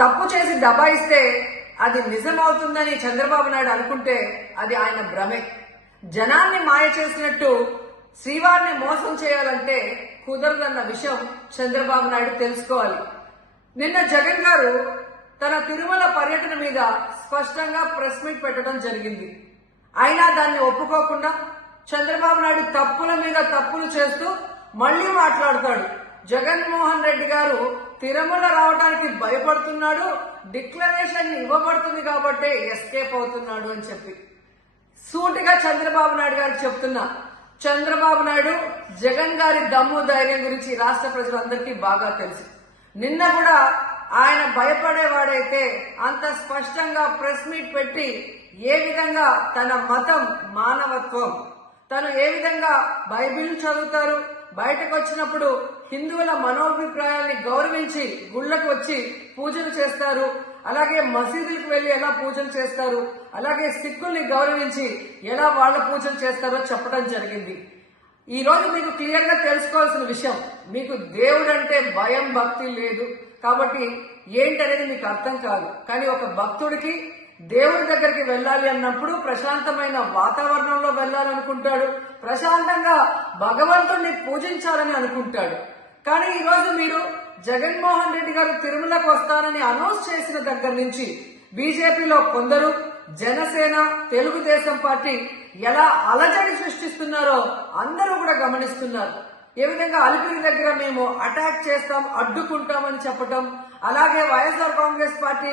తప్పు చేసి దబాయిస్తే అది నిజమవుతుందని చంద్రబాబు నాయుడు అనుకుంటే అది ఆయన భ్రమే. జనాన్ని మాయ చేసినట్టు శ్రీవారిని మోసం చేయాలంటే కుదరదన్న విషయం చంద్రబాబు నాయుడు తెలుసుకోవాలి. నిన్న జగన్ గారు తన తిరుమల పర్యటన మీద స్పష్టంగా ప్రెస్ మీట్ పెట్టడం జరిగింది. అయినా దాన్ని ఒప్పుకోకుండా చంద్రబాబు నాయుడు తప్పుల మీద తప్పులు చేస్తూ మళ్లీ మాట్లాడతాడు. జగన్మోహన్ రెడ్డి గారు తిరుమల రావడానికి భయపడుతున్నాడు, డిక్లరేషన్ ఇవ్వబడుతుంది కాబట్టి ఎస్కేప్ అవుతున్నాడు అని చెప్పి సూటిగా చంద్రబాబు నాయుడు గారికి చెప్తున్నా. చంద్రబాబు నాయుడు జగన్ గారి దమ్ము ధైర్యం గురించి రాష్ట్ర ప్రజలందరికీ బాగా తెలుసు. నిన్న కూడా ఆయన భయపడేవాడైతే అంత స్పష్టంగా ప్రెస్ మీట్ పెట్టి ఏ విధంగా తన మతం మానవత్వం, తను ఏ విధంగా బైబిల్ చదువుతారు, బయటకు వచ్చినప్పుడు హిందువుల మనోభిప్రాయాల్ని గౌరవించి గుళ్లకు వచ్చి పూజలు చేస్తారు, అలాగే మసీదులకు వెళ్లి ఎలా పూజలు చేస్తారు, అలాగే సిక్కుల్ని గౌరవించి ఎలా వాళ్ళ పూజలు చేస్తారో చెప్పడం జరిగింది. ఈ రోజు మీకు క్లియర్ గా తెలుసుకోవాల్సిన విషయం, మీకు దేవుడు అంటే భయం భక్తి లేదు కాబట్టి ఏంటనేది మీకు అర్థం కాదు. కానీ ఒక భక్తుడికి దేవుడి దగ్గరికి వెళ్ళాలి అన్నప్పుడు ప్రశాంతమైన వాతావరణంలో వెళ్ళాలనుకుంటాడు, ప్రశాంతంగా భగవంతుడిని పూజించాలని అనుకుంటాడు. కానీ ఈ రోజు మీరు జగన్మోహన్ రెడ్డి గారు తిరుమలకు వస్తారని అనౌన్స్ చేసిన దగ్గర నుంచి బీజేపీలో కొందరు, జనసేన, తెలుగుదేశం పార్టీ ఎలా అలజడి సృష్టిస్తున్నారో అందరూ కూడా గమనిస్తున్నారు. ఏ విధంగా అలిపిరి దగ్గర మేము అటాక్ చేస్తాం, అడ్డుకుంటామని చెప్పటం, అలాగే వైఎస్ఆర్ కాంగ్రెస్ పార్టీ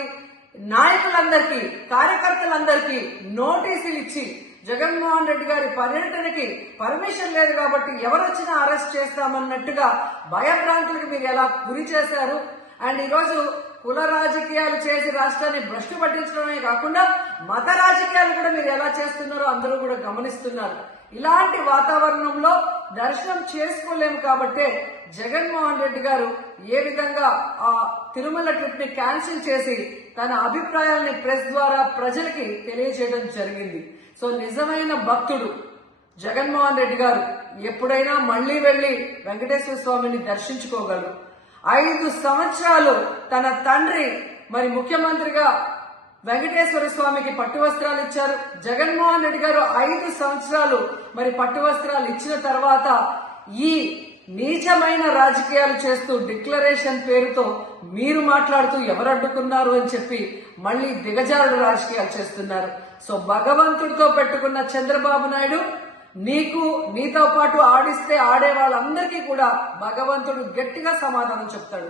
నాయకులందరికీ, కార్యకర్తలందరికీ నోటీసులు ఇచ్చి జగన్మోహన్ రెడ్డి గారి పర్యటనకి పర్మిషన్ లేదు కాబట్టి ఎవరొచ్చినా అరెస్ట్ చేస్తామన్నట్టుగా భయభ్రాంతులకు మీరు ఎలా గురి చేశారు. అండ్ ఈరోజు కుల రాజకీయాలు చేసి రాష్ట్రాన్ని భ్రష్టు పట్టించడమే కాకుండా మత రాజకీయాలు కూడా మీరు ఎలా చేస్తున్నారో అందరూ కూడా గమనిస్తున్నారు. ఇలాంటి వాతావరణంలో దర్శనం చేసుకోలేము కాబట్టే జగన్మోహన్ రెడ్డి గారు ఏ విధంగా ఆ తిరుమల ట్రిప్ ని క్యాన్సిల్ చేసి తన అభిప్రాయాల్ని ప్రెస్ ద్వారా ప్రజలకి తెలియజేయడం జరిగింది. సో నిజమైన భక్తుడు జగన్మోహన్ రెడ్డి గారు ఎప్పుడైనా మళ్లీ వెళ్లి వెంకటేశ్వర స్వామిని దర్శించుకోగలరు. 5 సంవత్సరాలు తన తండ్రి మరి ముఖ్యమంత్రిగా వెంకటేశ్వర స్వామికి పట్టు వస్త్రాలు ఇచ్చారు. జగన్మోహన్ రెడ్డి గారు 5 సంవత్సరాలు మరి పట్టు వస్త్రాలు ఇచ్చిన తర్వాత ఈ నీచమైన రాజకీయాలు చేస్తూ డిక్లరేషన్ పేరుతో మీరు మాట్లాడుతూ ఎవరు అడ్డుకున్నారు అని చెప్పి మళ్లీ దిగజారుడు రాజకీయాలు చేస్తున్నారు. సో భగవంతుడితో పెట్టుకున్న చంద్రబాబు నాయుడు నీతో పాటు ఆడిస్తే ఆడే వాళ్ళందరికీ కూడా భగవంతుడు గట్టిగా సమాధానం చెప్తాడు.